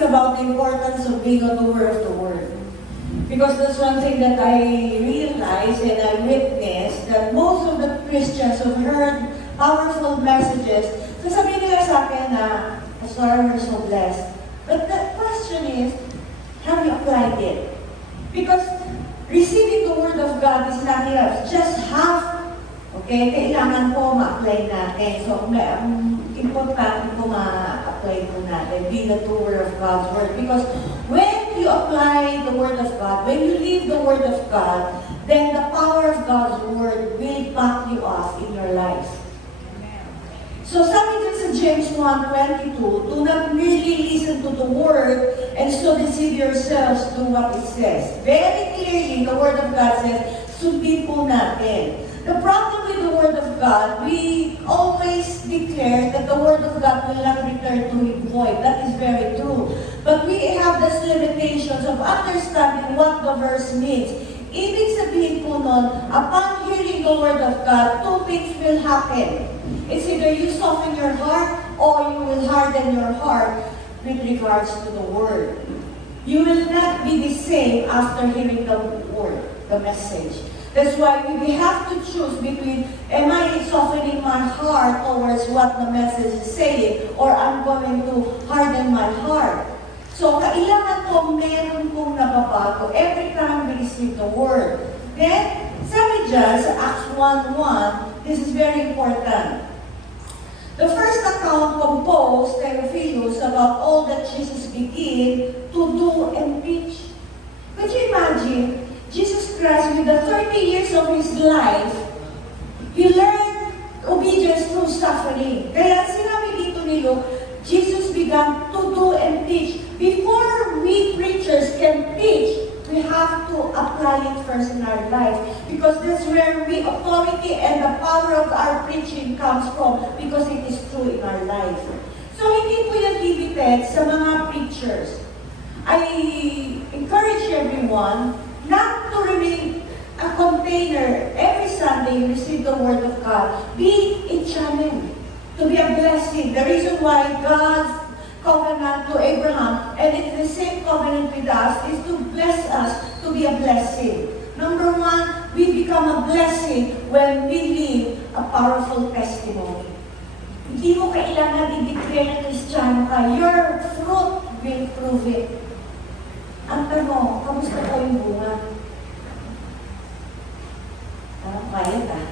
is about the importance of being a doer of the word. Because that's one thing that I realized and I witnessed, that most of the Christians who've heard powerful messages, sasabihin nila sa akin na, Pastor, we're so blessed. But the question is, have you applied it? Because receiving the Word of God is not enough. Just half, okay, kailangan po ma-apply natin. So, importante po ma-apply po natin, be the doer of God's Word. Because when you apply the Word of God, when you live the Word of God, then the power of God's Word will back you up in your life. So sabi din sa James 1:22, do not merely listen to the Word and so deceive yourselves to what it says. Very clearly, the Word of God says, sundin po natin. The problem with the Word of God, we always declare that the Word of God will not return to Him void. That is very true. But we have these limitations of understanding what the verse means. Ibig sabihin po nun, upon hearing the Word of God, two things will happen. It's either you soften your heart or you will harden your heart with regards to the Word. You will not be the same after hearing the Word, the message. That's why we have to choose between, am I softening my heart towards what the message is saying, or I'm going to harden my heart. So, kailangan po meron pong nababago every time we receive the Word. Then, sabi dyan sa Acts 1:1, this is very important. The first account composed Theophilus about all that Jesus began to do and preach. Could you imagine, Jesus Christ, with the 30 years of His life, He learned obedience through suffering. Kaya sinabi dito ni Luke, Jesus began to do and teach. Before we preachers can teach, we have to apply it first in our life. Because that's where the authority and the power of our preaching comes from, because it is true in our life. So hindi po yan limited sa mga preachers. I encourage everyone not to remain a container. Every Sunday you receive the Word of God. Be a channel to be a blessing. The reason why God's covenant to Abraham, and it's the same covenant with us, is to bless us, to be a blessing. Number one, we become a blessing when we live a powerful testimony. Hindi mo kailangan i-declare na Kristiyano ka. Your fruit will prove it. Ang tanong, kamusta po yung bunga? Quiet ah.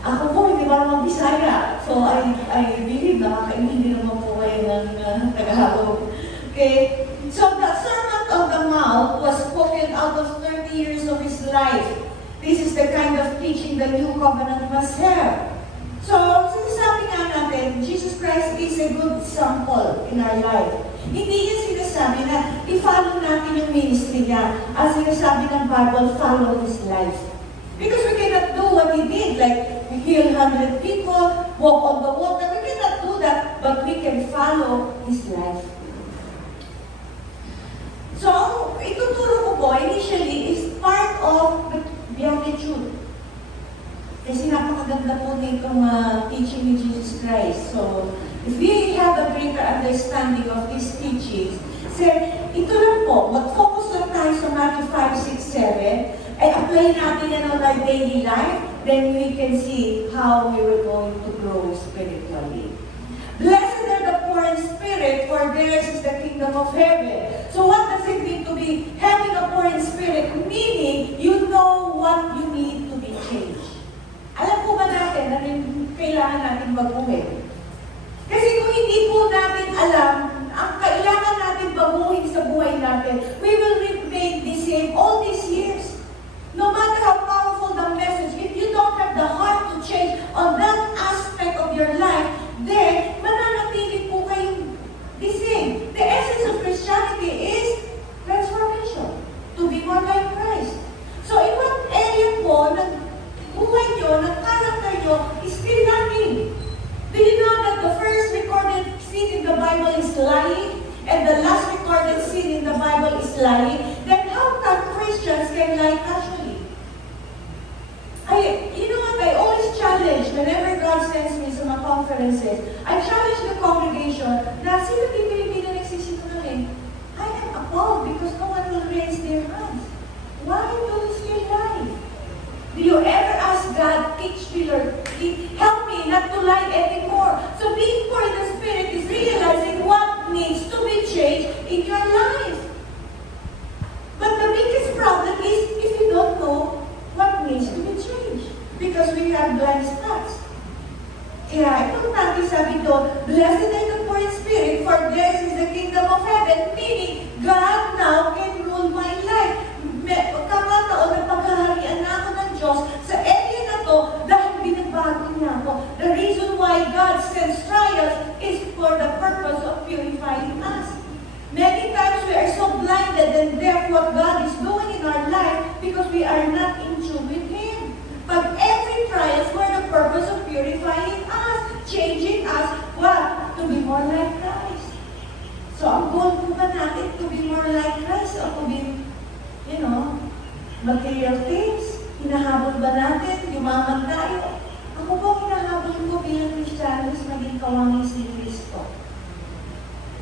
Ako po, hindi marunong Bisaya. So, I believe nakakaintindi naman po kayo ng Tagalog. Okay? So, the Sermon on the Mount was spoken out of 30 years of His life. This is the kind of teaching the new covenant must have. So, sinasabi nga natin, Jesus Christ is a good example in our life. Hindi niya sinasabi na i-follow natin yung ministry niya. As sinasabi ng Bible, follow His life. Because we cannot do what He did, like heal 100 people, walk on the water. We cannot do that, but we can follow His life. So, ituturo ko po, initially, is part of the beatitude. Kasi napakaganda po nitong teaching ni Jesus Christ. So, if we have a greater understanding of these teachings, ito lang po, mag-focus lang tayo sa Matthew 5, 6, 7, ay apply natin yan on our daily life, then we can see how we were going to grow spiritually. Blessed are the poor in spirit, for theirs is the kingdom of heaven. So what does it mean to be having a poor in spirit? Meaning, you know what you need to be changed. Alam po ba natin na kailangan natin baguhin? Kasi kung hindi po natin alam, ang kailangan natin baguhin sa buhay natin, we will remain the same all these years. No matter how powerful the message, if you don't have the heart to change on that aspect of your life, then mananatili po kayong the same. The essence of Christianity is transformation, to be more like Christ. So in what area po ng buhay nyo, ng character nyo, is still lacking? Do you know that the first recorded sin in the Bible is lying, and the last recorded sin in the Bible is lying? Then how can Christians can lie casually? You know what, I always challenge, whenever God sends me sa mga conferences, I challenge the congregation na sino di Pilipino nagsisinungaling? because we are not in tune with Him. But every trial is for the purpose of purifying us, changing us, what? To be more like Christ. So, ang goal po ba natin to be more like Christ or to be, material things? Hinahabol ba natin? Yumaman tayo? Ako po, hinahabol ko bilang Christianos maging kawangis ni Kristo.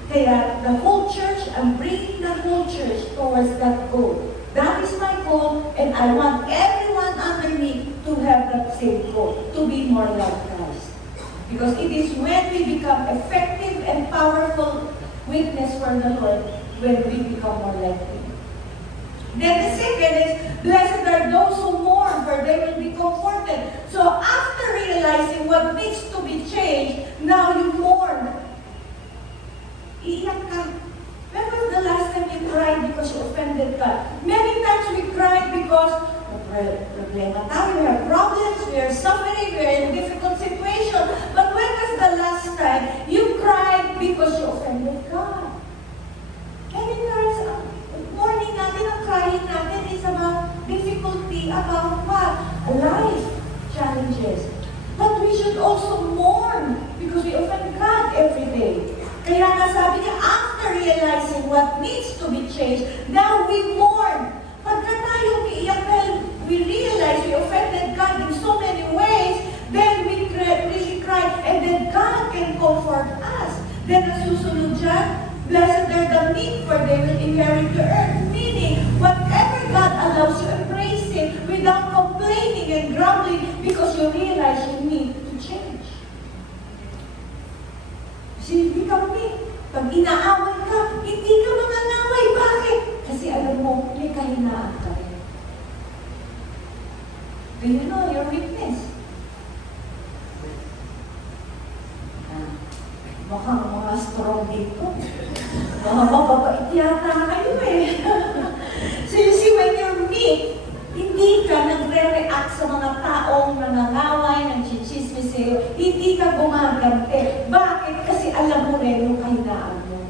Kaya, the whole church, I'm bringing the whole church towards that goal. That is my goal, and I want everyone under me to have that same goal, to be more like Christ. Because it is when we become effective and powerful witness for the Lord, when we become more like Him. Then the second is, blessed are those who mourn, for they will be comforted. So after realizing what needs to be changed, now you mourn. Iiyak ka. When was the last time you cried because you offended God? Many times we cried because problema tayo, we have problems, we are suffering, we are in a difficult situation. But when was the last time you cried because you offended God? Many times, mourning natin, ang crying natin is about difficulty, about what? Life challenges. But we should also mourn because we offend God every day. Kaya nga sabi niya, after realizing what needs to be changed, now we mourn. Pagka tayo umiiyak dahil we realize we offended God in so many ways, then we really cry, and then God can comfort us. Then ang susunod dyan, blessed are the meek, for they will inherit the earth. Meaning, whatever God allows you, embrace it without complaining and grumbling because you realize you need to change. Hindi ka meek. Pag inaaway ka, hindi ka manganaway. Bakit? Kasi alam mo, may kahinaan ka rin. Do you know your weakness? Mukhang mga strong dito. Mga mababait yata kayo eh. So you see, when you're meek, hindi ka nagre-react sa mga taong nangangaway, nang-chichismis sa'yo. Hindi ka gumagante. Bakit? Kasi alam mo rin yung kahinaan mo.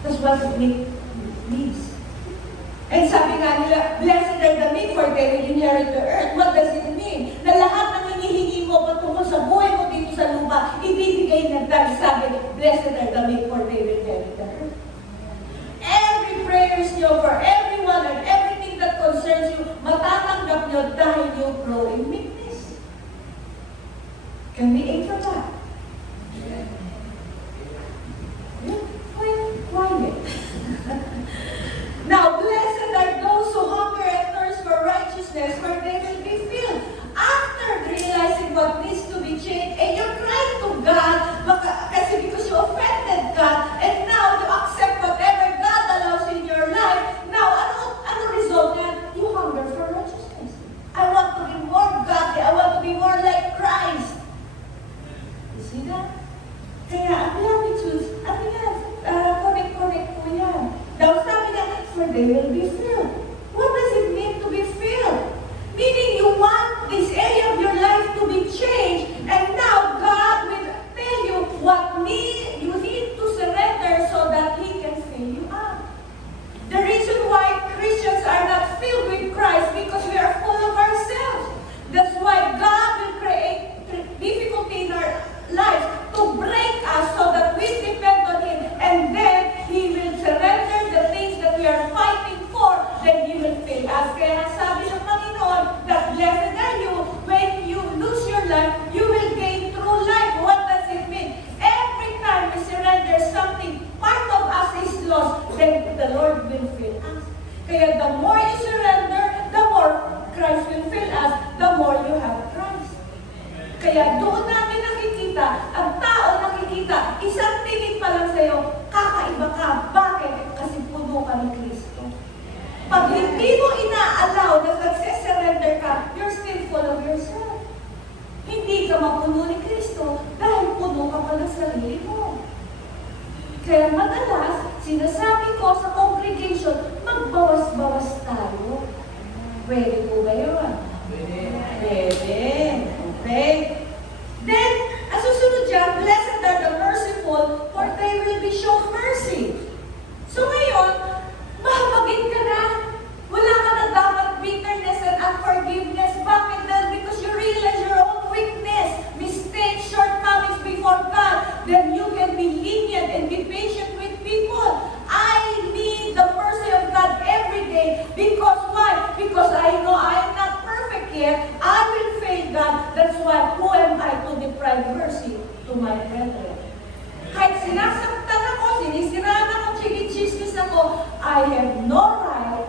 That's what meek means. And sabi nga nila, blessed are the meek, for they will inherit the earth. What does it mean? Na lahat ng hinihingi mo patungkol sa buhay mo dito sa lupa, ibibigay na dahil sabi, blessed are the meek, for they will inherit the earth. Every prayers nyo for everyone and everything that concerns you, matatanggap nyo dahil you grow in meekness. Can we aim for that? Quiet. Now, blessed are those who hunger and thirst for righteousness, for they will be filled. After realizing what needs to be changed, and you cry to God, kasi because you offended God, and now you accept whatever God allows in your life, now, ano result niyan? You hunger for righteousness. I want to be more godly. I want to be more like Christ. You see that? Kaya, ang beatitudes, connect po yan. Daw sabi niya, for they will be filled. What does it mean to be filled? Meaning you want this area of your life to be changed, and now God will tell you what you need to surrender so that He can fill you up. The reason why Christians are not filled with Christ because we are full of ourselves. That's why God will create difficulty in our lives to break us so that we depend on Him, and then He will surrender the things that we are fighting for, then He will fill us. Kaya sabi ng Panginoon that blessed are you when you lose your life, you will gain true life. What does it mean? Every time we surrender something, part of us is lost, then the Lord will fill us. Kaya the more you surrender, the more Christ will fill us, the more you have Christ. Kaya doon natin nakikita, ang tao nakikita, isang tingin pa lang sa'yo, kakaiba ka. Bakit? Kasi puno ka ni Kristo. Pag hindi mo ina-allow na nagsisurrender ka, you're still full of yourself. Hindi ka mapuno ni Kristo dahil puno ka pa ng sarili mo. Kaya madalas, sinasabi ko sa congregation, magbawas-bawas tayo. Pwede po ba yun? Pwede. Okay? Then, ang susunod dyan, blessed are the merciful, for they will be shown mercy. So ngayon, mahabagin ka na. Wala ka na I have no right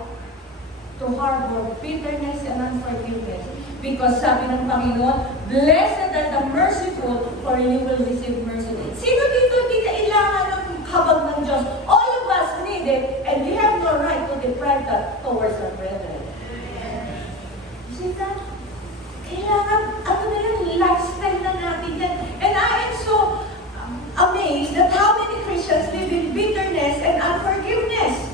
to harbor bitterness and unforgiveness. Because sabi ng Panginoon, blessed are the merciful, for you will receive mercy. Sino dito hindi kailangan ng habag ng Diyos? All of us need it, and we have no right to deprive that towards our brethren. You see that? Kailangan, ano na yan, lifestyle na natin yan. And I am so amazed at how many Christians live in bitterness and unforgiveness.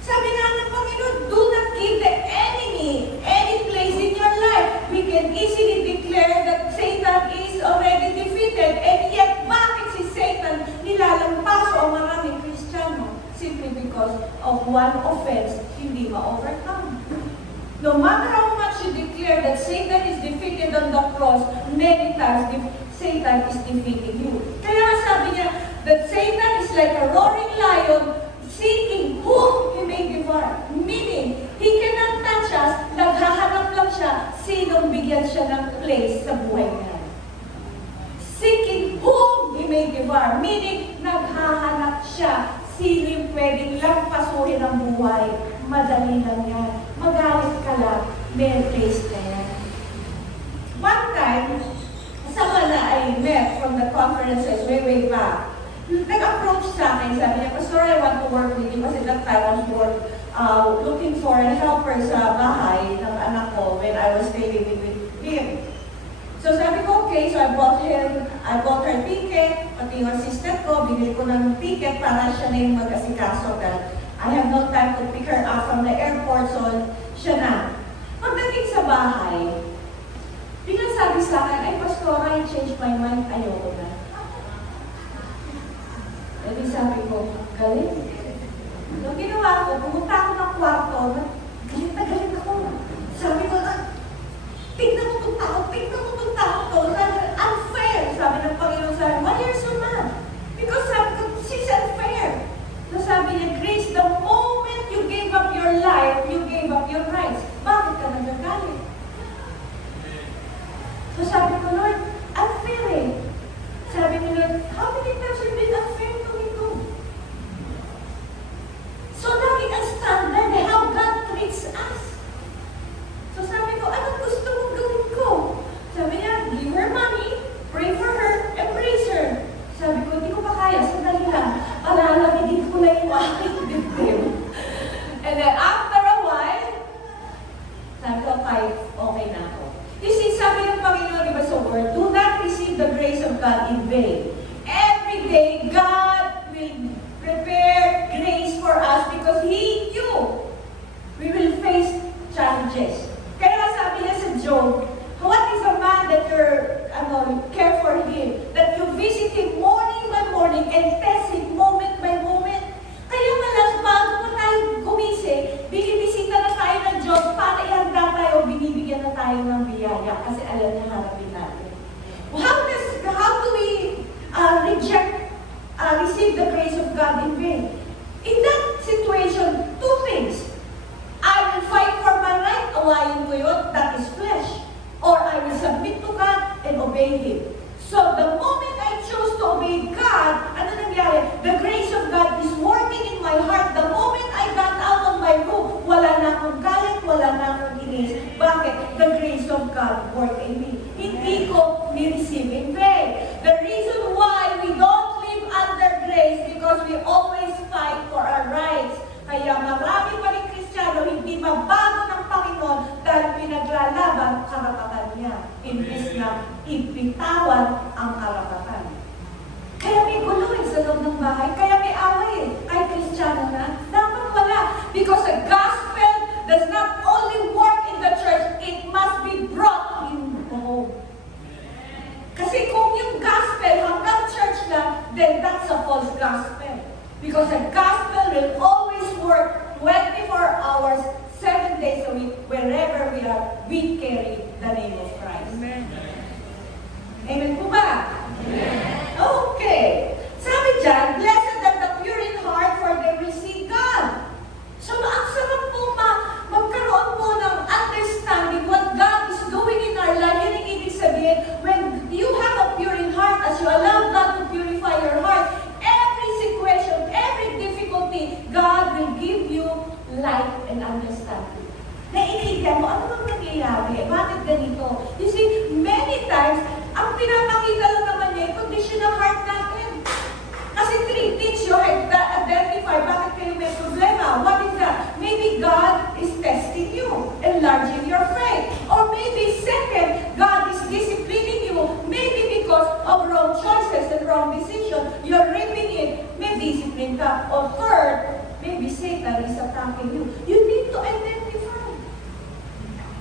Sabi nga ng Panginoon, do not give the enemy any place in your life. We can easily declare that Satan is already defeated, and yet bakit si Satan nilalampaso ang maraming Kristiyano? Simply because of one offense, hindi ma-overcome. No matter how much you declare that Satan is defeated on the cross, many times Satan is defeating you. Kaya sabi niya that Satan is like a roaring lion seeking whom he may devour. Meaning, he cannot touch us, naghahanap lang siya, sinong bigyan siya ng place sa buhay niya. Seeking whom he may devour. Meaning, naghahanap siya, sino yung pwedeng lampasuhin ang buhay. Madali lang yan. Magalit ka lang, may place na yan. One time, someone na I met from the conferences way back, nag-approach sa akin, sabi niya, Pastor, I want to work with you kasi that time I was looking for a helper sa bahay ng anak ko when I was staying with him. So sabi ko, okay, so I bought her ticket, pati yung assistant ko, binili ko ng ticket para siya na yung mag-asikaso dahil I have no time to pick her up from the airport, so siya na. Pagdating sa bahay, biglang sabi sa akin, ay Pastor, I changed my mind, ayoko na. Jadi sabi ko, galing. Nung ginawa ko, pumunta ako ng kwarto, galit na galit ako. Sabi ko, tignan mo itong tao, tignan mo itong tao to. Unfair, sabi ng Panginoon sa akin, why are you so mad? Because sabi ko, she's unfair. So sabi niya, Grace, the moment you gave up your life, you gave up your rights. Bakit ka nagagalit? So sabi ko, Lord, unfair eh. Sabi ni Lord, how many times have been unfair to me too? So laging ang standard how God treats us. So sabi ko, anong gusto mong gawin ko? Sabi niya, give her money, pray for her, embrace her. Sabi ko, hindi ko pa kaya, sandali lang. Palalagigin ko na yung aking dibdib. And then after a while, sabi ko, okay na ako. You see, sabi ng Panginoon, di ba sa word, do not receive the grace of God in vain. Every day, God will prepare grace for us because He knew we will face challenges. Kaya sabi niya sa Job, what is a man that you care for him, that you visit him morning by morning and test him moment by moment? Kaya malas, bago pa tayo gumising, binibisita na tayo ng Diyos para ihanda tayo, binibigyan na tayo ng biyaya kasi alam niya harapin natin. How do we receive the grace of God in vain? In that situation, two things. I will fight for my right, awayin ko yun, that is flesh. Or I will submit to God and obey Him. So the moment I chose to obey God, ano nangyari? The grace of God is working in my heart. The moment I got out of my room, wala na akong galit, wala na akong inis. Bakit? The grace of God worked in me. Hindi ko ni-receive in vain. The reason why we don't live under grace because we always fight for our rights. Kaya marami pa rin Kristiyano hindi mabago ng Panginoon dahil pinaglalaban karapatan niya. Imbis na ipitawan ang karapatan. Kaya may gulo sa loob ng bahay. Kaya may away Ay, Kristiyano na. Dapat wala. Because the gospel does not only work in the church, it must be brought in the home. Kasi kung yung gospel hanggang church lang, then that's a false gospel. Because the gospel will always work 24 hours, 7 days a week, wherever we are, we carry the name of Christ. Amen. Amen po ba? Amen. Okay. Sabi dyan, blessed are the pure in heart, for they will see God. So, ang sarap po magkaroon po ng understanding what God is doing in our life. Yun ang ibig sabihin, when you have a pure in heart, as you allow God to purify your heart, every situation, every difficulty, God discipline ka. Or third, maybe Satan is attacking you. You need to identify.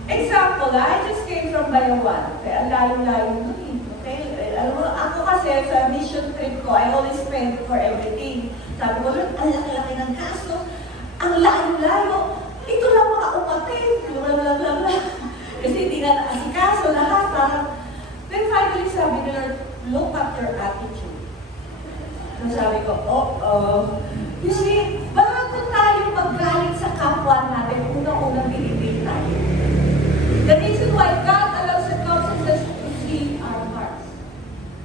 Example, I just came from Bayawan. Okay, ang layo-layo nun eh. Okay? Alam mo, ako kasi sa mission trip ko, I always spend for everything. Sabi ko, Lord, ang laki-laki ng gasto. Ang layo-layo. Ito lang mga umatin. Blablabla. Kasi hindi na naasikaso lahat. Then finally sabi ni Lord, look at your attitude. So sabi ko, you see, bago tayo magalit sa kapwa natin, unang-unang binibig tayo. The reason why God allows the consequences to see our hearts.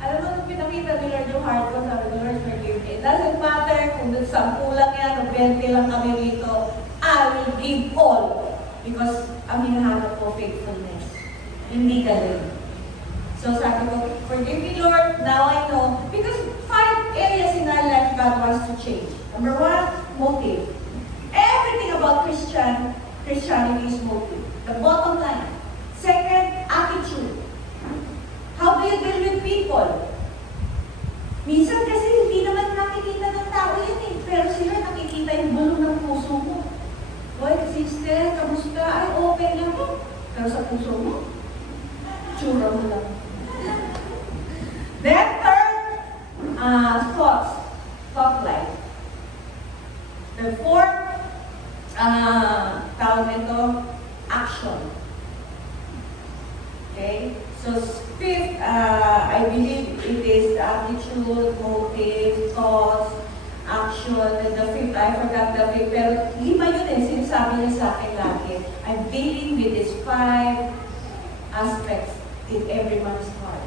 Alam mo, nung pinakita ni Lord yung heart ko, sabi ko, Lord, forgive me. It doesn't matter kung 10 lang yan o 20 lang kami rito. I will give all. Because ang hinahanap ko, faithfulness. Hindi galing. So sabi ko, forgive me, Lord, now I know. Because 5 areas in our life God wants to change. Number 1, motive. Everything about Christianity is motive. The bottom line. Second, attitude. How do you deal with people? Minsan kasi hindi naman nakikita ng tao yan eh. Pero sila nakikita yung bulong ng puso mo. Boy, sister, kamusta? Ay, okay lang mo. Pero sa puso mo, tsura mo lang. Then third, thought life. The fourth, tawag nito, action. Okay? So fifth, I believe it is attitude, motive, thoughts, action, and the fifth, I forgot the fifth, pero 5 yun eh, sinasabi niya sa akin lagi. I'm dealing with these 5 aspects in every man's heart.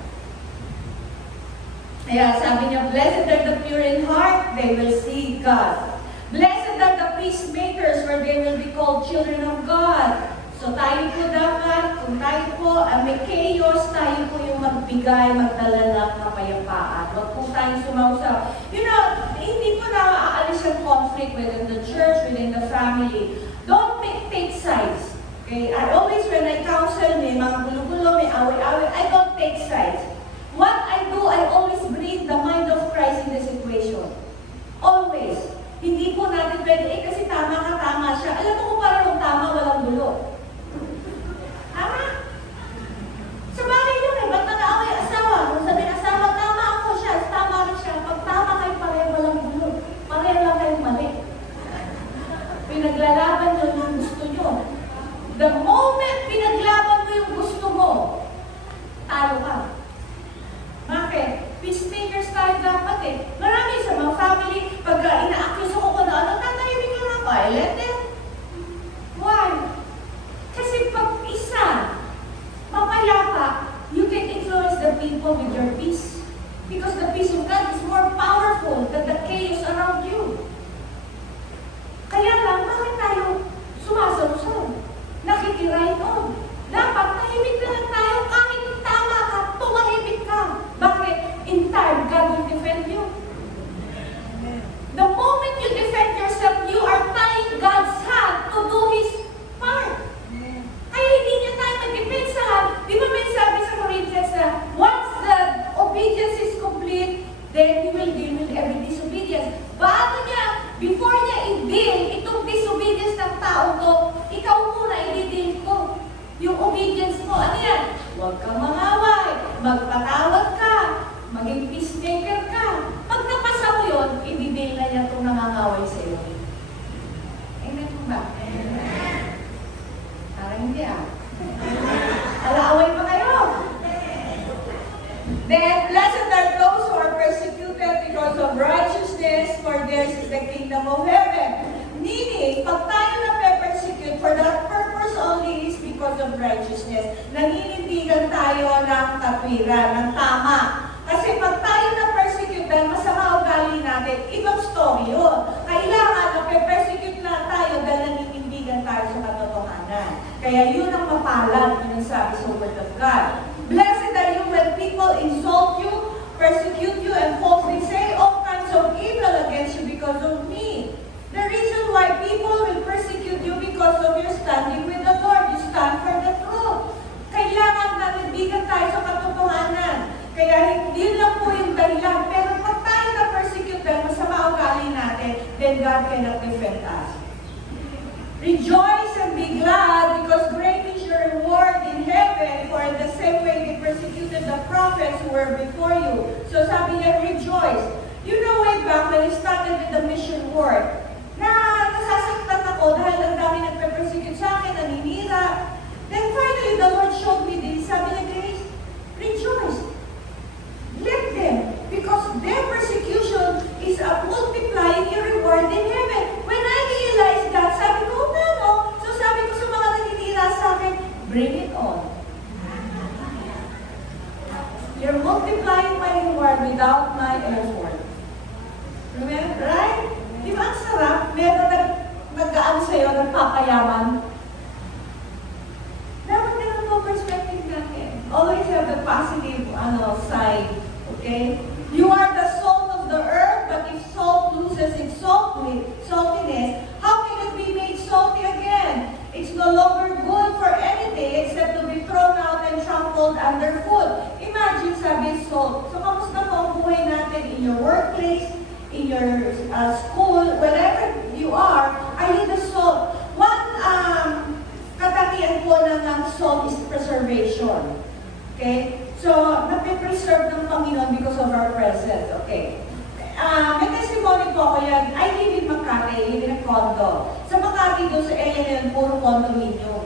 Kaya sabi niya, blessed are the pure in heart, they will see God. Blessed are the peacemakers, for they will be called children of God. So tayo po dapat, kung tayo po may chaos, tayo po yung magbigay, magdala ng kapayapaan. Huwag po tayo sumausap. You know, hindi po naaalis yung conflict within the church, within the family. Don't take sides. Okay? I always, when I counsel, may mga gulo-gulo, may away-away, I don't take sides. What I do, I always bring the mind of Christ in the situation. Always. Hindi po natin pwede, kasi tama siya. Alam mo kung parang tama, walang gulo. Tama? Sa bagay yun eh, ba't nag-aaway asawa? Kung sabi ng asawa, tama ako siya, tama rin siya. Pag tama kayo, pareho walang gulo. Pareho lang kayong mali. Pinaglalaban nyo yung gusto nyo. The moment pinaglaban mo yung gusto mo, talo ka. Bakit? Peacemakers tayo dapat eh. Marami sa mga family, pag ina-accuse ako ko na ano, tatahimik lang ako. I let them. Why? Kasi pag isa, mapayapa, you can influence the people with your peace. Because the peace of God is more powerful than the chaos around you. Kaya lang, bakit tayo sumasaw-saw? Nakikirain on. Dapat tahimik na lang tayo kahit tama ka, tumahimik ka. Bakit? In time, God will defend you. The moment you defend yourself, you are tying God's hand to do His part. Kaya hindi niya tayo mag-depensahan. Di ba may sabi sa Corinthians na once the obedience is complete, then He will deal with every disobedience. Bago niya, before niya i-deal itong disobedience ng tao to, ikaw muna i-deal ko. Yung obedience mo, ano yan? Huwag kang mangaway, magpatawad ka, maging peacemaker ka. Pag napasa mo yun, i-deal na niya itong nangangaway sa iyo. Amen po ba? Parang hindi Alaaway pa kayo. Then, blessed are those who are persecuted because of righteousness, for theirs is the kingdom of heaven. Meaning, pag tayo na-persecute for that purpose only is because of righteousness. Naninindigan tayo ng katwiran, ng tama. Kasi pag tayo na-persecute dahil masama ugali natin, ibang story yun. Kailangan na-persecute na tayo dahil naninindigan tayo sa katotohanan. Kaya yun ang mapalad, yun ang sabi sa Word of God. Blessed are you when people insult you, persecute you, and falsely say all kinds of evil against you because of me. The reason why people will persecute you because of your standing with the Lord. You stand for the truth. Kailangan nanindigan tayo sa katotohanan. Kaya hindi lang po yung dahilan. Pero pag tayo na-persecute dahil masama ugali natin, then God cannot defend us. Rejoice and be glad, because great is your reward in heaven, for in the same way they persecuted the prophets who were before you. So sabi niya, rejoice. You know, way back when I started with the mission work, na nasasaktan ako dahil ang dami nagpe-persecute sa akin, naninira. Then finally, the Lord showed me this. Sabi niya, Grace, rejoice. Let them, because their persecution is multiplying your reward in heaven. When I realized that, sabi ko, no. So sabi ko sa mga naninira sa akin, bring it on. You're multiplying my reward without my effort. Remember, right? Di ba ang sarap? Meron nag-aan sa'yo, nagpapayaman. Dapat ganun po perspective natin. Always have the positive side. Okay? You are the salt of the earth, but if salt loses its saltiness, how can it be made salty again? It's no longer good for anything except to be thrown out and trampled underfoot. Imagine, sabi, salt. So, kamusta po ang buhay natin in your workplace, in your school, wherever you are, I need the salt. One katakian po ng salt is preservation. Okay? So, napipreserve ng Panginoon because of our presence. Okay. May testimony po ako yan. I live in Makati, I live in a condo. Sa Makati, doon sa area na yun, puro condominium.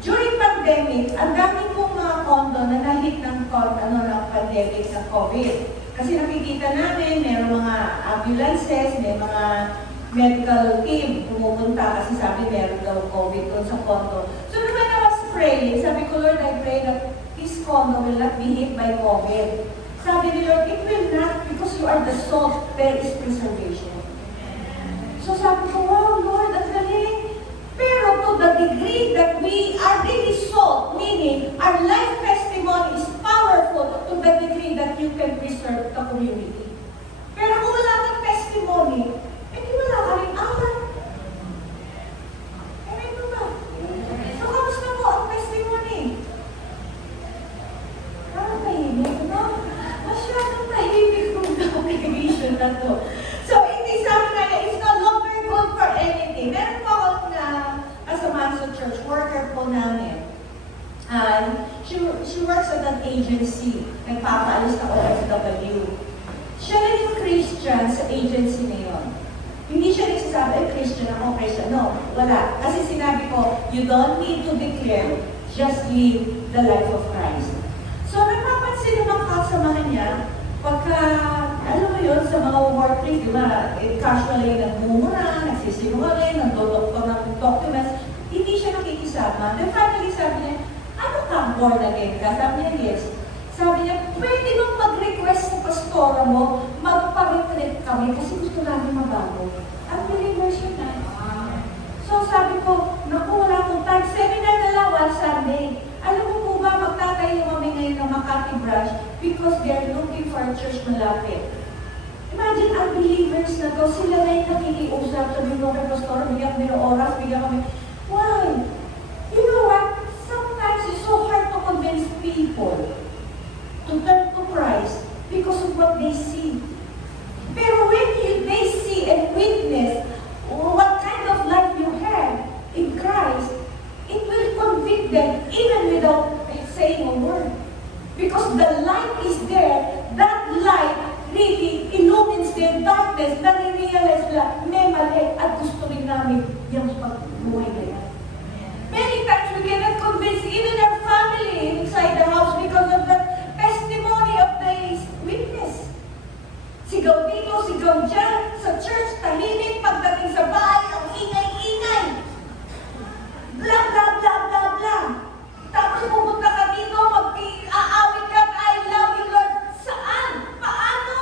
During pandemic, ang dami pong mga condo na nahit ng pandemic ng COVID. Kasi nakikita namin, mayroong mga ambulances, may mga medical team pumupunta kasi sabi meron daw COVID doon sa condo. So, when I was praying, sabi ko, Lord, I pray that this condo will not be hit by COVID. Sabi ni Lord, it will not, because you are the salt, there is preservation. So sabi ko, wow, Lord, ang galing. Pero to the degree that we are really salt, meaning our life testimony is powerful to the degree that you can preserve the community. Pero kung wala kang testimony, hindi wala ka rin alam. Amen mo ba? So, kamusta po ang testimony? Parang tahimik, no? Masyadong tahimik kung application na to. So, hindi sabi nga niya, it's no longer good for anything. Meron po ako na kasama sa church, worker po namin. And she works at an agency. Nagpapaalis na OFW. Siya rin yung Christian sa agency na yun. Hindi siya nagsasabi, Christian ako, Christian. No, wala. Kasi sinabi ko, you don't need to declare, just live the life of Christ. So, napapansin ng mga kasamahan niya, pagka, alam mo yun, sa mga workplace, di ba, casually nagmumura, nagsisinungaling, nagdodoktor ng documents, hindi siya nakikisama. Then finally, sabi niya, ano ka, born again ka? Sabi niya, yes. Sabi niya, pwede bang mag-request sa pastora mo, magpa-retreat kami kasi gusto namin mabago. At believers yun na. So sabi ko, naku, wala akong time. Seminar na lang one Sunday. Alam mo po ba, magtatayo kami ngayon ng Makati branch because they're looking for a church malapit. Imagine, ang believers na to, sila na yung nakikiusap. Sabi mo kay pastora, bigyan kami ng oras, bigyan kami. Why? You know what? Sometimes it's so hard to convince people to turn to Christ because of what they see. Pero when they see and witness what kind of life you have in Christ, it will convict them even without saying a word. Because the light is there, that light really illumines their darkness, nare-realize na may mali at gusto rin namin yung pagbuhay na yan. Many times we cannot convince even our family inside the house because of the testimony of the witness. Sigaw dito, sigaw dyan, sa church, tahimik, pagdating sa bahay, ang ingay-ingay. Blah, blah, blah, blah, blah. Tapos pumunta ka dito, mag-aawit ka, I love you, Lord. Saan? Paano?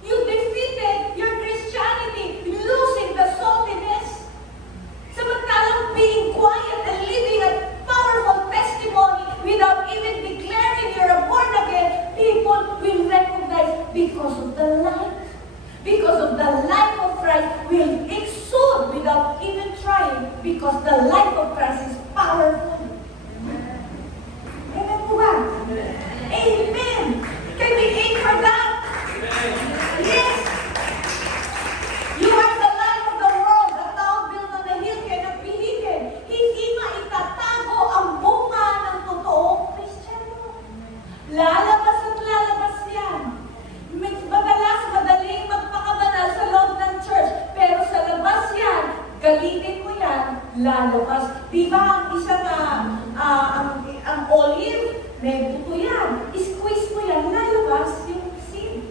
You defeated your Christianity, losing the saltiness. Samantalang being quiet and living a powerful testimony without even declaring you're a born again, people will recognize because of the light. Because of the life of Christ will exude without even trying because the life of Christ is powerful. Amen po ba? Amen! Can we aim for that? Yes! You are the lalabas. Di ba ang isa na, ang olive, may buto yan. Squeeze mo yan, lalabas yung seed.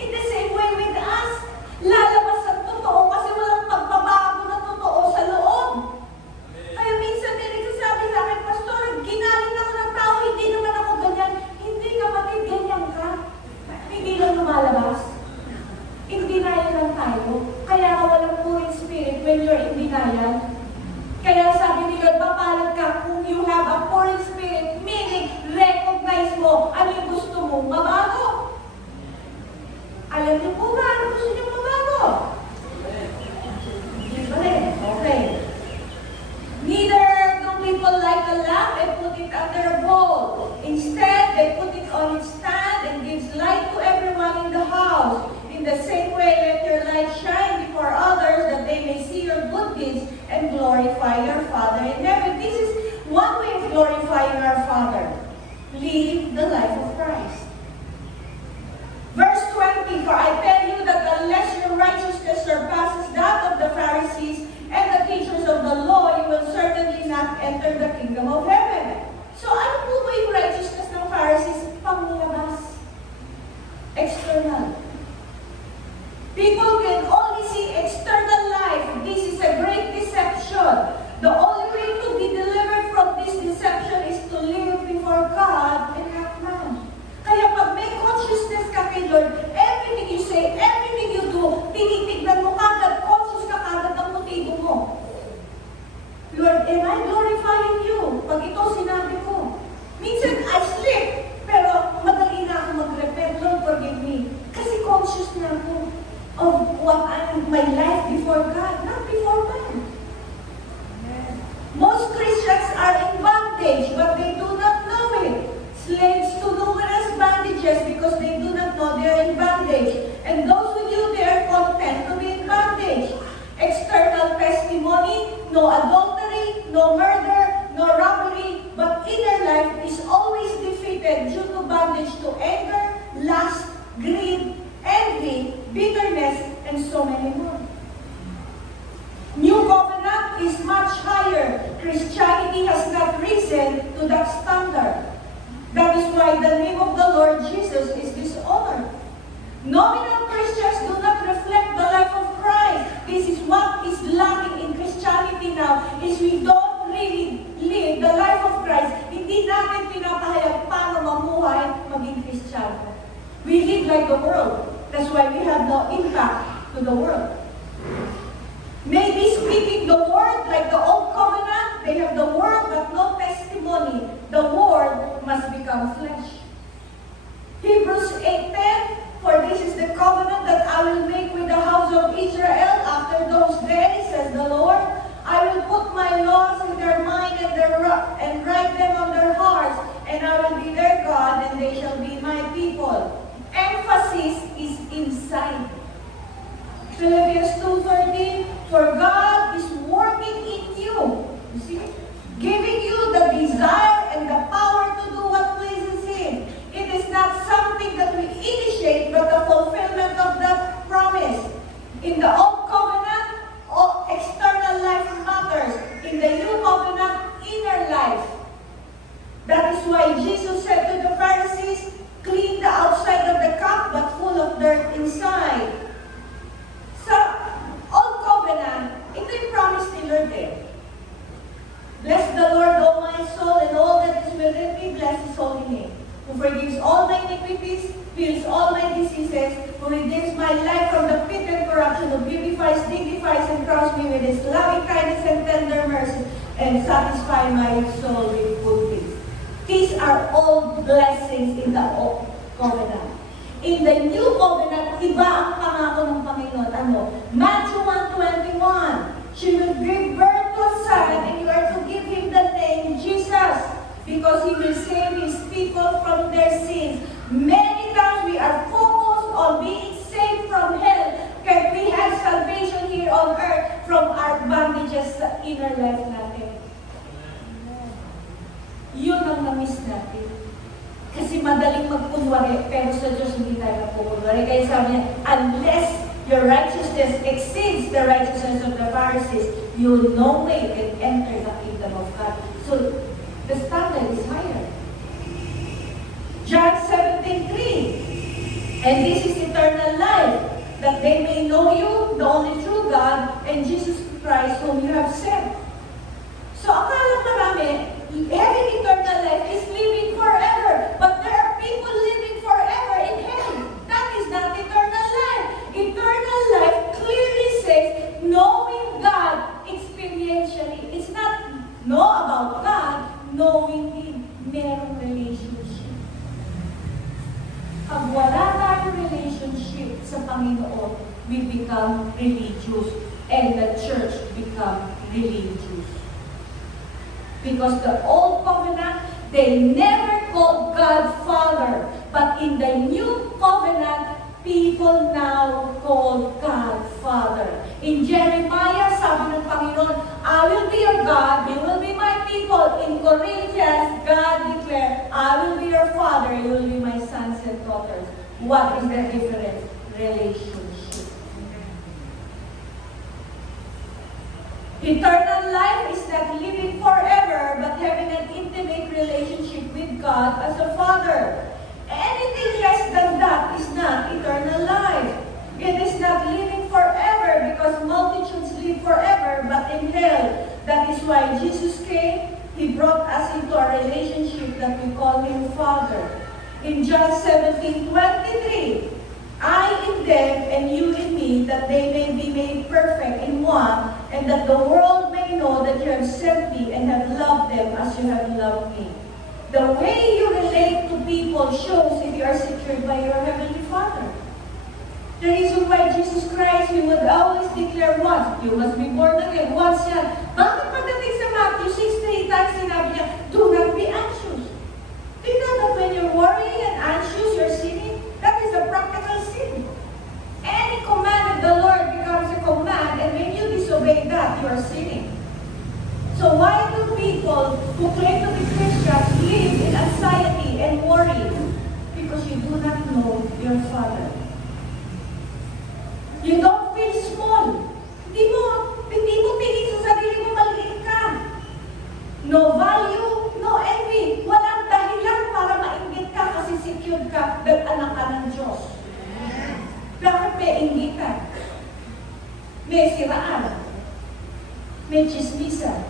In the same way with us, lalabas ang totoo kasi walang pagbabago na totoo sa loob. Kaya minsan may nagsasabi sa akin, Pastor, ginaling ako ng tao, hindi naman ako ganyan. Hindi kapatid, ganyan ka. Hindi lang lumalabas. In denial lang tayo. Kaya ka walang pure spirit when you're in denial. Kaya sabi ni Lord, mapalad ka kung you have a poor spirit, meaning recognize mo ano yung gusto mong mabago. Alam niyo po ba ano gusto niyo mabago? Okay. Neither do people light a lamp and put it under a bowl. Instead, they put it on its stand and gives light to everyone in the house. In the same way, let your light shine before others that they may see your good deeds and glorify your Father in heaven. This is one way of glorifying our Father. Live the life of Christ. Verse 20, for I tell you that unless your righteousness surpasses that of the Pharisees and the teachers of the law, you will certainly not enter the kingdom of heaven. So ano po ba yung righteousness ng Pharisees? Panglabas. External. People can only see external life. This is a great deception. The only way to be delivered from this deception is to live before God and not man. Kaya pag may consciousness ka kay Lord, everything you say, everything you do, tinitignan mo kagad, conscious ka kagad ng motibo mo. Lord, am I glorifying you? Pag ito sinabi ko. Minsan I slip, pero madali na ako mag-repent. Lord, forgive me. Kasi conscious na ako of what my life before God, not before man. Most Christians are in bondage, but they do not know it. Slaves to numerous bondages because they do not know they are in bondage. And those who do, they are content to be in bondage. External testimony, no adultery, no murder, no robbery, but inner life is always defeated due to bondage to anger, lust, greed, envy, bitterness, and so many more. New covenant is much higher. Christianity has not risen to that standard. That is why the name of the Lord Jesus is dishonored. Nominal Christians do not reflect the life of Christ. This is what is lacking in Christianity now, is we don't really live the life of Christ. Hindi natin pinapahayag paano mamuhay maging Kristiyano. We live like the world. That's why we have no impact to the world. Maybe speaking the word like the old covenant, they have the word but no testimony. The word must become flesh. Hebrews 8:10, for this is the covenant that I will make with the house of Israel after those days, says the Lord. I will put my laws in their mind and write them on their hearts, and I will be their God, and they shall be my people. Emphasis is inside. Philippians 2:13, for God is working in you. You see? Giving you the desire and the power to do what pleases Him. It is not something that we initiate, but the fulfillment of that promise. In the Old Covenant, external life matters. In the New Covenant, inner life. That is why Jesus said to the Pharisees, clean the outside of the cup, but full of dirt inside. Sa Old Covenant, ito yung promise ni Lord eh. Bless the Lord, O my soul, and all that is within me, bless His holy name. Who forgives all my iniquities, heals all my diseases, who redeems my life from the pit and corruption, who beautifies, dignifies, and crowns me with His loving kindness and tender mercy, and satisfy my soul with good things. These are all blessings in the Old Covenant. In the New Covenant, iba ang pangako ng Panginoon. Ano? Matthew 1:21. She will give birth to a son, and you are to give him the name Jesus, because he will save his people from their sins. Many times we are focused on being saved from hell. Can we have salvation here on earth from our bondages sa inner life natin? Yun ang na-miss natin. Kasi madaling magkunwari, pero sa Diyos hindi tayo magkunwari. Kaya sabi niya, unless your righteousness exceeds the righteousness of the Pharisees, you no way can enter the kingdom of God. So, the standard is higher. John 17:3. And this is eternal life, that they may know you, the only true God, and Jesus Christ whom you have sent. So, akala marami, having eternal life is living forever. But there are people living forever in hell. That is not eternal life. Eternal life clearly says knowing God experientially. It's not know about God, knowing Him. Merong relationship. Pag wala tayong relationship sa Panginoon, we become religious and the church become religious. Because the old covenant, they never called God Father. But in the new covenant, people now call God Father. In Jeremiah, sabi ng Panginoon, I will be your God, you will be my people. In Corinthians, God declared, I will be your father, you will be my sons and daughters. What is the difference? Relationship. Eternal life is not living forever, but having an intimate relationship with God as a Father. Anything less than that is not eternal life. It is not living forever, because multitudes live forever, but in hell. That is why Jesus came. He brought us into a relationship that we call Him Father. In John 17:23, I in them and you in me, that they may be made perfect in one, and that the world may know that you have sent me and have loved them as you have loved me. The way you relate to people shows if you are secured by your Heavenly Father. The reason why Jesus Christ, He would always declare once, you must be born again. Once yan. Bakit pagdating sa Matthew 6:3 times sinabi niya, do not be anxious. Do you know that when you're worrying and anxious, you're sinning? That is a practical sin. Any command of the Lord becomes a command, and when you disobey that, you are sinning. So why do people who claim to be Christians live in anxiety and worry? Because you do not know your Father. You don't feel small. Hindi mo tingin sa sarili mo maliit ka. No value, no envy. Walang dahilan para mainggit ka kasi secured ka dahil anak ka ng Diyos. Bakit may inggitan? May siraan. May chismisan.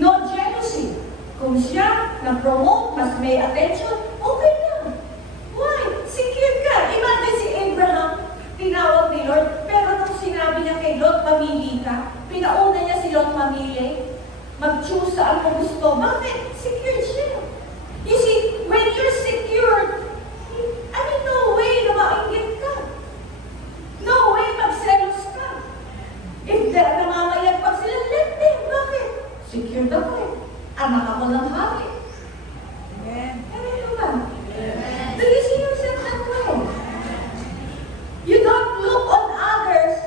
No jealousy. Kung siya na-promote, mas may attention, okay lang. Why? Secure ka. Imagine si Abraham, tinawag ni Lord, pero nung sinabi niya kay Lot, mamili ka, pinauna niya si Lot mamili, mag-choose saan mo gusto. Bakit? Secure siya. You see, when you're secured, no way na mainggit ka. No way magselos ka. If namamayag pa sila, let them. Bakit? Secured ako eh. Anak ako ng hari. Amen. Ano ba? Do you see yourself that way? You don't look on others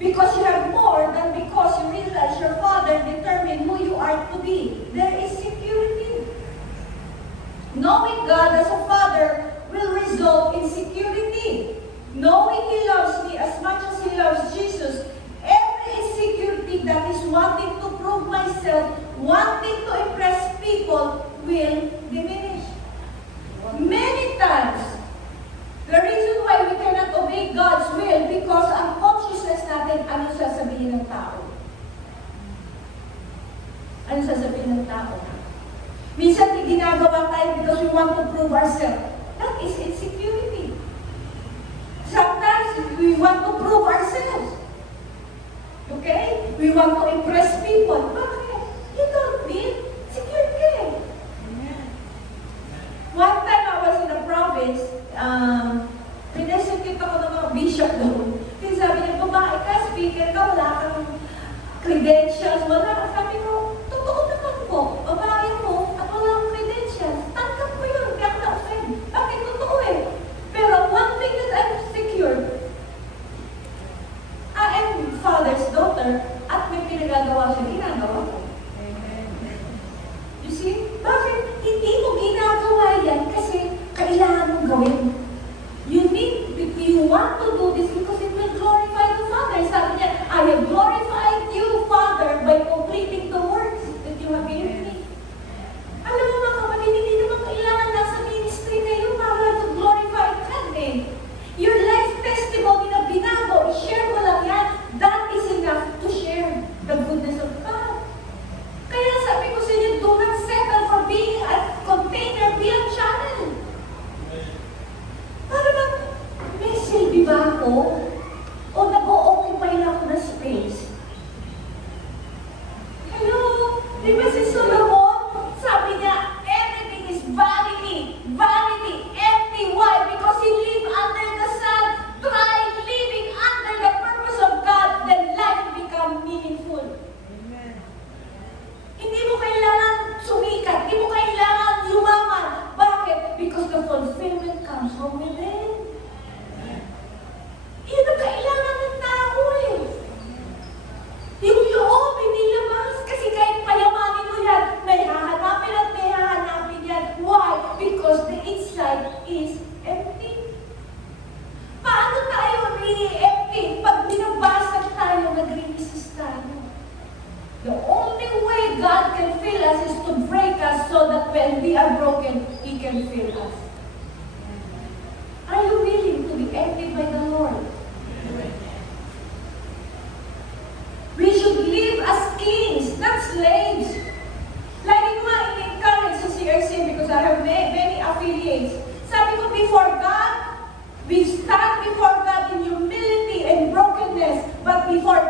because you have more than because you realize your Father determined who you are to be. There is security. Knowing God as a Father will result in security. Knowing He loves me as much as He loves Jesus, every insecurity that is wanting to prove myself, wanting to impress people, will diminish. Many times, the reason why we cannot obey God's will because ang consciousness natin, ano sasabihin ng tao? Ano sasabihin ng tao? Minsan, ginagawa tayo because we want to prove ourselves. That is insecurity. Sometimes, we want to prove ourselves. Okay? We want to impress people. Bakit? You don't need security. One time, I was in the province, pinasakit ako ng mga bishop doon. Kasi sabi niya, babae ka, speaker ka, wala kang credentials, wala ka. Sabi ko, totoo naman po, babae mo, at wala kang credentials. Tanggap ko yun, kaya ako na-offend. Bakit? Totoo eh. Pero one thing that I'm secure, I am father's daughter, at may pinagagawa siya, ginagawa ko. You see? Bakit? Hindi mo ginagawa yan kasi kailangan mong gawin. You want to do this when we are broken, He can fill us. Are you willing to be emptied by the Lord? We should live as kings, not slaves. Lagi ko nga in-encourage sa CRC because I have many affiliates. Sabi ko, before God, we stand before God in humility and brokenness. But before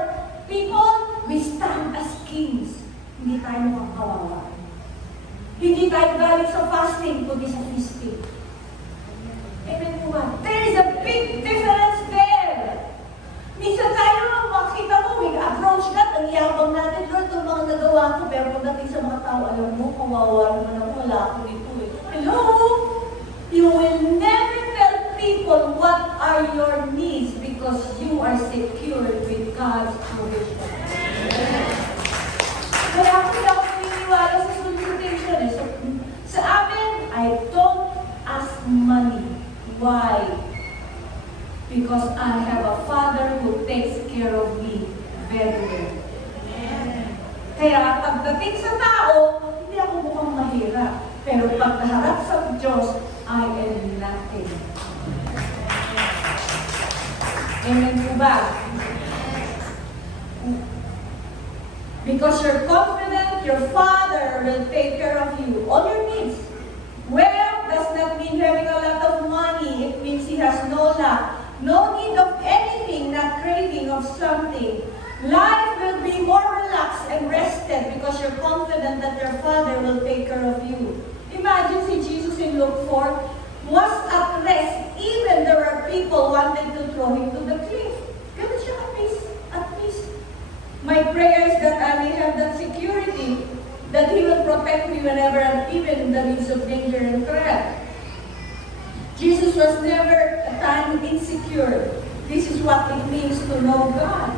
people, we stand as kings. Hindi tayo mukhang kawawa. Hindi tayo galing sa fasting, kundi sa feasting. Amen po ba? There is a big difference there. Minsan tayo, makita mo, we approach God, ang iyabang natin, Lord, itong mga nagawa ko, pero pagdating sa mga tao, alam mo, kawawa naman ako, wala ako dito eh. Hello? You will never tell people what are your needs because you are secured with God's provision. Kaya ako naniniwala sa solicitation eh. Sa amin, I don't ask money. Why? Because I have a Father who takes care of me very well. Kaya pagdating sa tao, hindi ako mukhang mahirap. Pero pagkaharap sa Diyos, I am nothing. Amen po ba? Because you're confident, your Father will take care of you. All your needs. Wealth does not mean having a lot of money. It means He has no lack. No need of anything, not craving of something. Life will be more relaxed and rested because you're confident that your Father will take care of you. Imagine si Jesus in Luke 4 was at rest. Even there were people wanting to throw Him to the cliff. Ganun siya at peace. My prayer is that I may have that security, that He will protect me whenever and even in the midst of danger and threat. Jesus was never a time insecure. This is what it means to know God.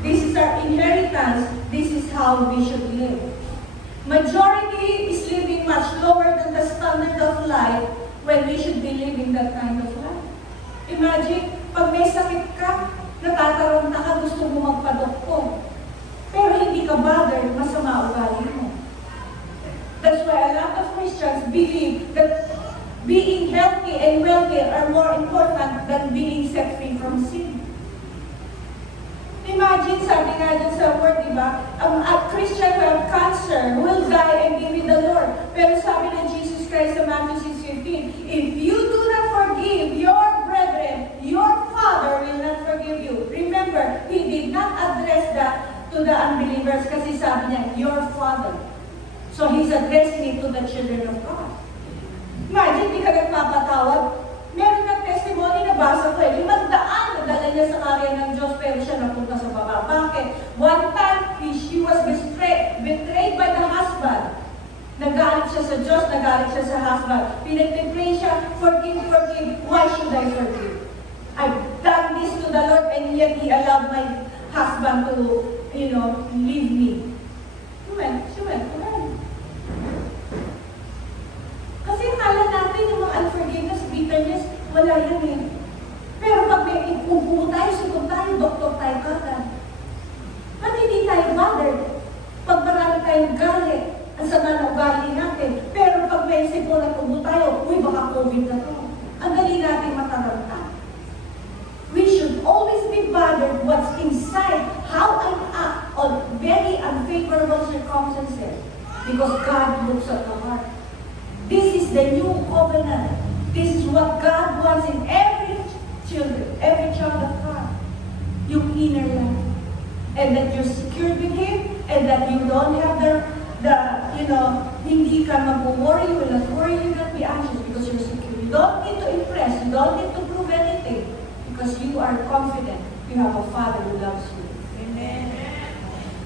This is our inheritance. This is how we should live. Majority is living much lower than the standard of life when we should be living that kind of life. Imagine, pag may sakit ka, natataranta ka, gusto mo magpadoktor. Pero hindi ka bothered, masama ugali mo. That's why a lot of Christians believe that being healthy and wealthy are more important than being set free from sin. Imagine, sabi nga dyan sa word, di ba? A Christian who have cancer will die and be with the Lord. Pero sabi ng Jesus Christ sa Matthew 6:15, if you do not forgive your brethren, your Father will not forgive you. Remember, He did not address that to the unbelievers kasi sabi niya, your Father. So He's addressing it to the children of God. Imagine, di ka nagpapatawad. Meron ng testimony na basa ko eh. 500 nadala niya sa karya ng Diyos pero siya napunta sa baba. Bakit? One time, she was betrayed by the husband. Nagalit siya sa Diyos, nagalit siya sa husband. Pinag-pray siya, forgive. Why should I forgive? I've done this to the Lord and yet He allowed my husband to, leave me. She went to hell. Kasi akala natin yung mga unforgiveness, bitterness, wala yan eh. Pero pag may upo tayo, sugod tayo, doktor tayo kagad. Ba't hindi tayo bothered? Pag marami tayong galit, ang sama na ugali natin. Pero pag may sipon at upo tayo, uy, baka COVID na to. Ang dali natin mataranta. We should always be bothered what's inside, how I act on very unfavorable circumstances. Because God looks at the heart. This is the new covenant. This is what God wants in every child of God. Yung inner life. And that you're secured with Him, and that you don't have hindi ka mag-worry, you will not worry, you will not be anxious because you're secure. You don't need to impress, you don't need to prove anything because you are confident you have a Father who loves you. Amen.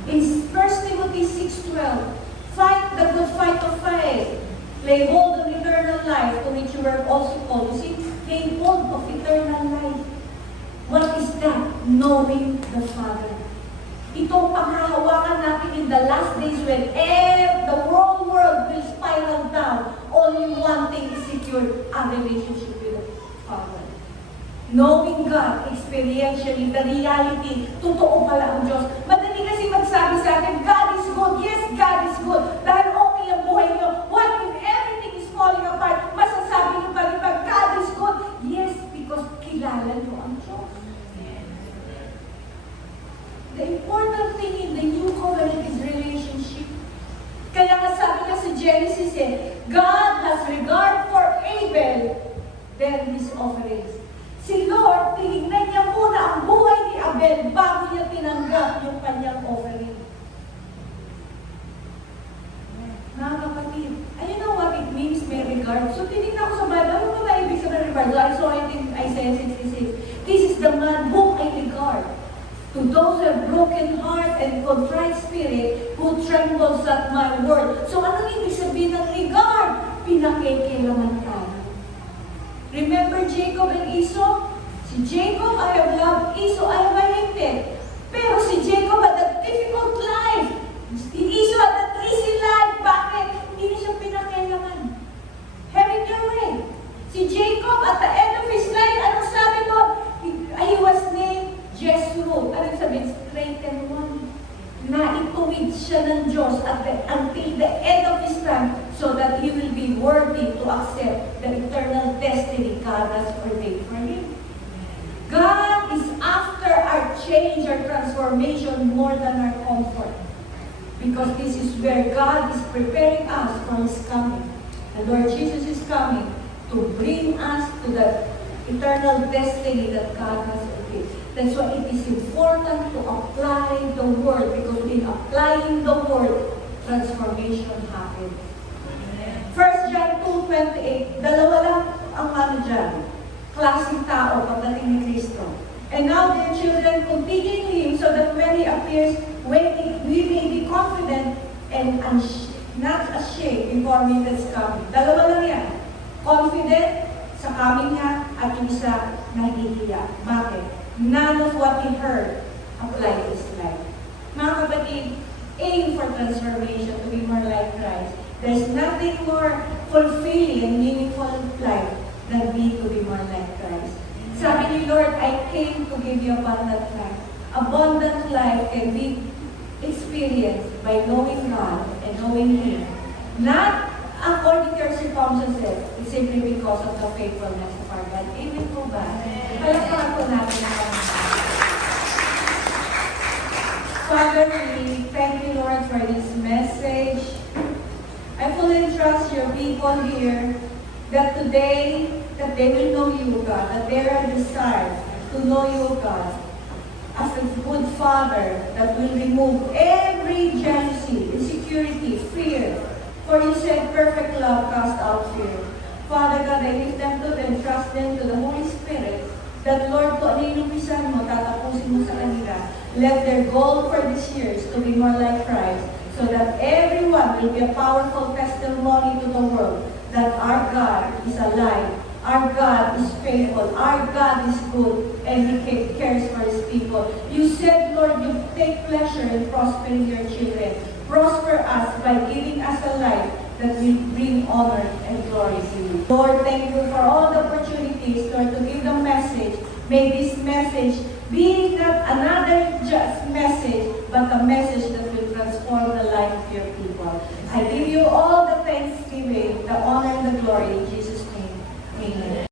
In 1 Timothy 6:12, fight the good fight of faith. Lay hold on eternal life to which you were also called. You see, lay hold of eternal life. What is that? Knowing the Father. Itong panghahawakan natin in the last days when the whole world will spiral down. Only one thing is secure, a relationship with the Father. Knowing God, experientially, the reality, totoo pala ang Diyos. Madali kasi magsabi sa atin, God is good. Yes, God is good. Dahil okay ang buhay niyo. What if The important thing in the new covenant is relationship. Kaya nga sabi nga sa Genesis God has regard for Abel than his offerings. Si Lord, tinignan niya muna ang buhay ni Abel bago niya tinanggap yung kanyang offering. Mga kapatid, you know what it means, may regard? So tinignan ko sa Bible, ano ba ibig sabihin ng regard? I saw it in Isaiah 66. This is the man whom I regard. To those who have broken heart and contrite spirit, who trembles at my word. So anong ibig sabihin ng regard? Pinakikilaman tayo. Remember Jacob and Esau? Si Jacob, I have loved. Esau, I have hated. Pero si Jacob had a difficult life. Si Esau had an easy life. Bakit? Hindi siya pinakilaman. Have it your way. Si Jacob, at the end of his life, anong sabi ko? He was named Jeshurun. Ano sabihin? Straighten one. Naituwid siya ng Diyos until the end of his time so that he will be worthy to accept the eternal destiny God has ordained for him. God is after our change, our transformation more than our comfort. Because this is where God is preparing us for His coming. The Lord Jesus is coming to bring us to the eternal destiny that God has ordained. That's why it is important to apply the Word, because in applying the Word, transformation happens. 1 John 2:28, dalawa lang ang dyan. Klaseng tao pagdating ni Kristo. And now, dear children, continue in Him so that when He appears, we may be confident and not ashamed before Him that's coming. Dalawa lang yan. Confident sa coming niya at yung isa nahihiya. Bakit? None of what he heard applied his life. Mga kapatid, aim for transformation to be more like Christ. There's nothing more fulfilling and meaningful life than to be more like Christ. Sabi ni Lord, I came to give you abundant life. Abundant life can be experienced by knowing God and knowing Him. Not according to your circumstances, it's simply because of the faithfulness of our God. Amen po ba? Palakpakan po natin ang Father, we thank you, Lord, for this message. I fully trust your people here that today, that they will know you, God, that they are desired to know you, God, as a good Father that will remove every jealousy, insecurity, fear. For you said, perfect love casts out fear. Father God, I leave them to and trust them to the Holy Spirit, that Lord, kung ano yung umpisan mo, tatapusin mo sa kanila. Let their goal for this year is to be more like Christ, so that everyone will be a powerful testimony to the world that our God is alive, our God is faithful, our God is good, and He cares for His people. You said, Lord, you take pleasure in prospering your children. Prosper us by giving us a life that will bring honor and glory to you. Lord, thank you for all the opportunities, Lord, to give the message. May this message be not another just message, but a message that will transform the life of your people. I give you all the thanksgiving, the honor, and the glory in Jesus' name. Amen.